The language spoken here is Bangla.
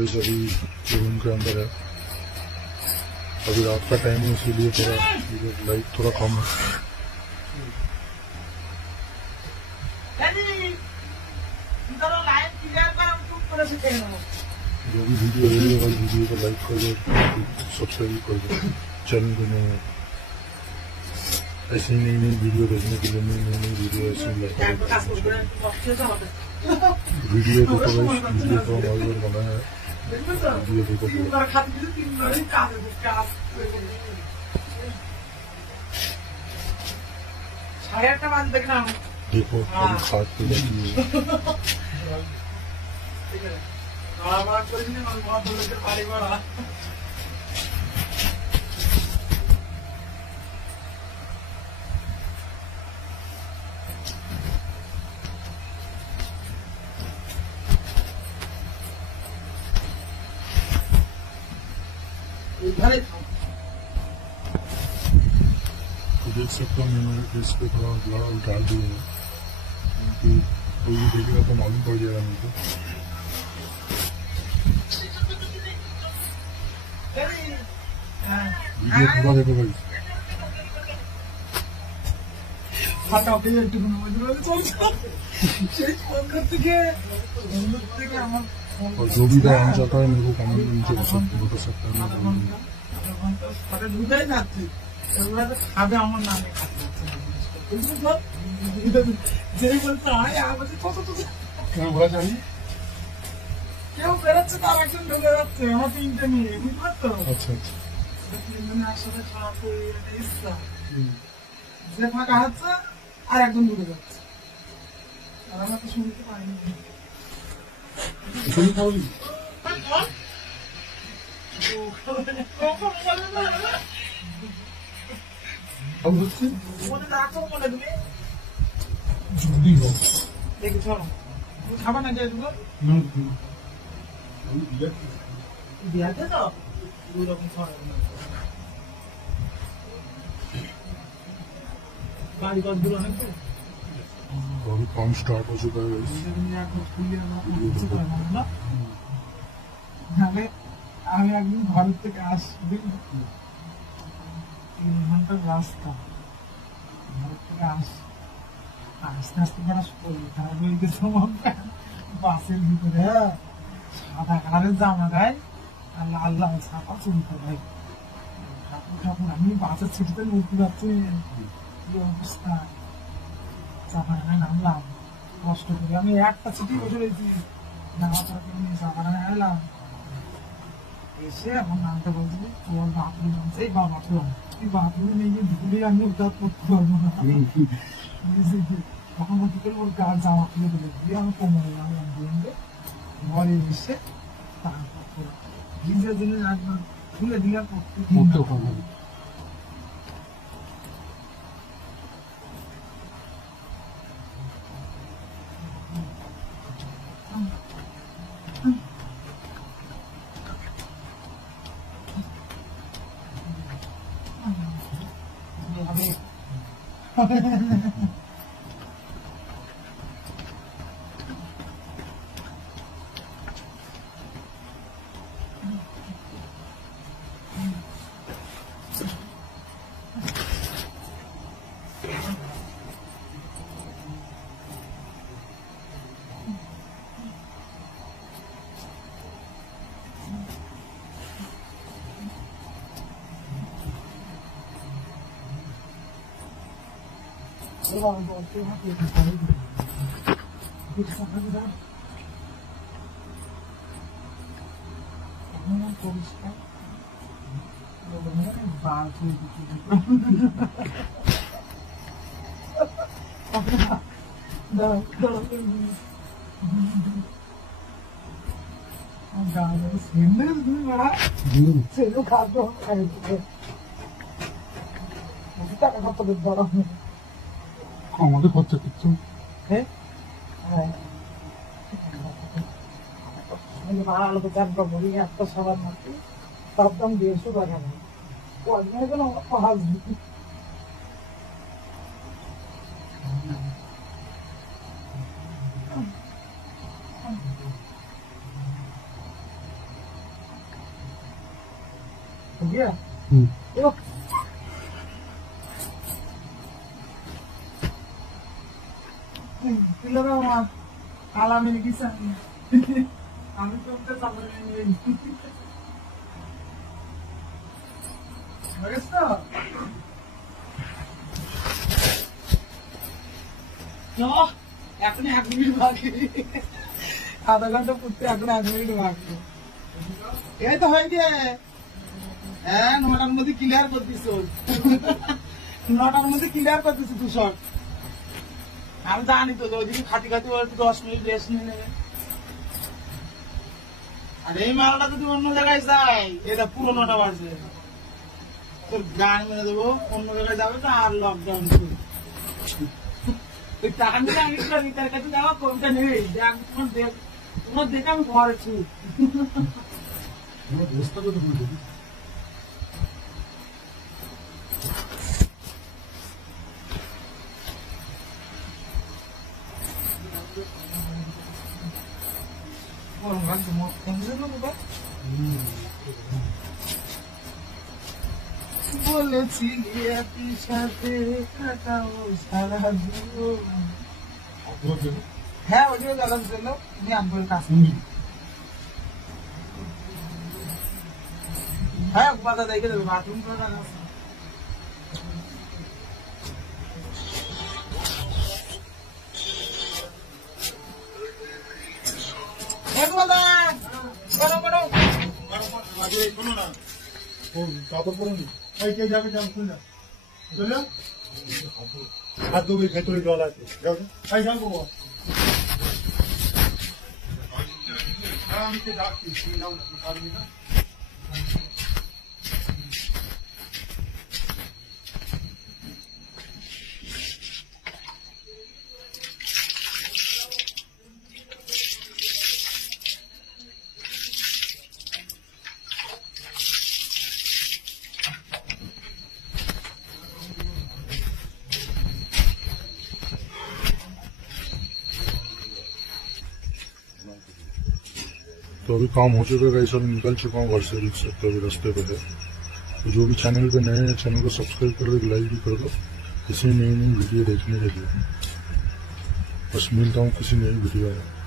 गाइस अभी रूम के अंदर है, अभी रात का टाइम है इसीलिए थोड़ा लाइट थोड़ा कम है। जो भी वीडियो वीडियो को लाइक कर दो, सब्सक्राइब कर दो चैनल को। नहीं ऐसे ही नई वीडियो देखने के लिए नई वीडियो ऐसे ही लाइक वीडियो को वीडियो को हमारे बनाया है, वीडियो देखो। देखो हम खाद पे लगी है। तो देख सकता हूँ मैंने ड्रेस पे थोड़ा ब्लड डाल दिए हैं, क्योंकि कोई भी देखेगा तो मालूम पड़ जाएगा मुझे। वीडियो पूरा देखो भाई। और जो भी गाना चाहता है मेरे को कमेंट में नीचे बता सकता है। क्या बोला चाहिए? কেউ বেরোচ্ছে তার একজন ঢুকে যাচ্ছে আমার তিনটে নিয়ে, বুঝতে পারতো? আচ্ছা আচ্ছা, একসাথে খাওয়া ইচ্ছা যে ফাঁকা হচ্ছে আর একজন ঢুকে যাচ্ছে, আর আমরা তো শুনতে পাইনি। শুনি খাওয়াবি? মনে রাখো, মনে তুমি দেখি চলো খাবা না যে দিয়াতে তো দুই রকম খাওয়া गाड़ी का दूर है तो अभी काम स्टार्ट हो चुका है। আমি একদিন ভারত থেকে আসবি 3 ঘন্টার রাস্তা, ভারত থেকে আস্তে আস্তে বেড়া পড়ি, তারা বলতে বাসের ভিতরে সাদা কালারের জামা গায়ে আর লাল লাল ছাপা চুল করে ঠাকুর ঠাকুর, আমি বাসের সিটিতে উঠতে পারছি অবস্থা। চাপাড়ায় নামলাম কষ্ট করে, আমি একটা সিটি বসে রয়েছি, নামা পড়া নিয়ে চাপাড়ায় এলাম, এসে এখন নামতে বলছি তোর বাথরুম নামছে, এই বাথরুম এই বাথরুমে নিয়ে গিয়ে ঢুকলে আমি উদ্ধার করতে পারবো না। তখন ঢুকে ওর গাছ জামা খুলে দিলে দিয়ে আমি কোমরে লাগলাম, দিয়ে ঘরে এসে তারপর ভিজে দিলে একবার খুলে দিয়ে পড়তে পারবো। আমাদের খরচা কিচ্ছু ভালো তো চারটা ভরি একটা সবার মধ্যে তার দাম 150 টাকা নেই, हो गया हम्म। देखो पिल्लो का वहाँ काला मिल की संग हम तो समझ नहीं बरस तो क्यों अपने 1 मिनट बाकी आधा घंटा पूछते अपने 1 मिनट बाकी ये तो है क्या হ্যাঁ 9টার মধ্যে ক্লিয়ার করতিস 9টার মধ্যে ক্লিয়ার করতিস তুই শর্ট আমি জানি তো ওইদিকে খাটি খাটি ওর 10 মিনিট রেস্ট নিয়ে নেবে আর এই মালটা যদি অন্য জায়গায় যায় এটা পুরো 9টা বাজে তোর গান মেরে দেবো অন্য জায়গায় যাবে তো আর লকডাউন ওই টাকা নিয়ে আমি তার কাছে যাওয়া কমটা নেই দেখ তোমার দেখে আমি ঘরে ছি আমার অবস্থা কত করে গরম গান তো এমনি না বাবা বলেছিলি একই সাথে কাটাও সারা জীবন হ্যাঁ ওইটা জ্বালান ছিল তুমি আমগুলোর কাজ হ্যাঁ বাধা দেখে দেবে বাথরুম করা আছে কাপড় পরে নি কে যাবে যাও শুনে চলে হাত ধোবে ভেতরে জল আছে যাও যাও বাবা আমি তো ডাকছি যাও পারবি না तो अभी काम हो चुका है, सब निकल चुका हूँ घर से, रिक्शा तो अभी रास्ते पे है। तो जो भी चैनल पे नए हैं चैनल को सब्सक्राइब कर दो, लाइक भी कर दो किसी नई वीडियो देखने के लिए। बस मिलता हूँ किसी नई वीडियो में।